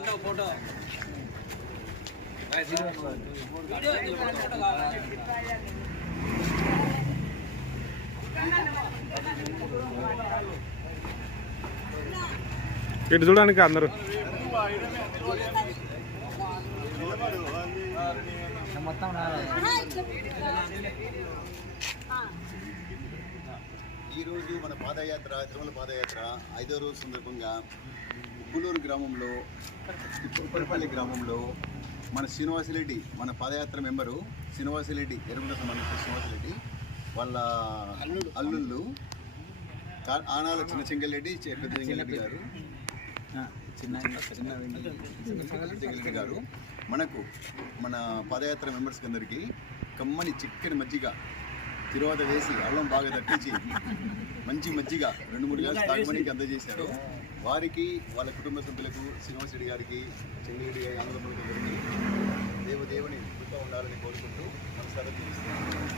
Photo. ఇటు చూడడానికి అందరూ. ఈరోజు మన పాదయాత్ర తిరుమల పాదయాత్ర ఐదో రోజు సందర్భంగా ఉప్పులూరు గ్రామంలో ఉప్పరపల్లి గ్రామంలో మన శ్రీనివాసరెడ్డి మన పాదయాత్ర మెంబరు శ్రీనివాసరెడ్డి ఎరువుల సంబంధించిన శ్రీనివాసరెడ్డి వాళ్ళ అల్లుళ్ళు. ఆనాల చిన్న చెంగల్రెడ్డి పెద్ద చెంగల్రెడ్డి గారు. చిన్న చెంగల్రెడ్డి గారు. మనకు మన పాదయాత్ర మెంబర్స్కి అందరికీ కమ్మని చిక్కని మజ్జిగ తిరువాత వేసి అల్లం బాగా తప్పించి మంచి మజ్జిగ రెండు మూడు గ్లాసులు తాగుమని అందజేశారు. వారికి వాళ్ళ కుటుంబ సభ్యులకు శ్రీనివాసరెడ్డి గారికి చెంగిరెడ్డి గారి ఆంధ్రప్రదేశ్ దేవదేవుని కృప ఉండాలని కోరుకుంటూ నమస్కారం తెలియజేస్తున్నాను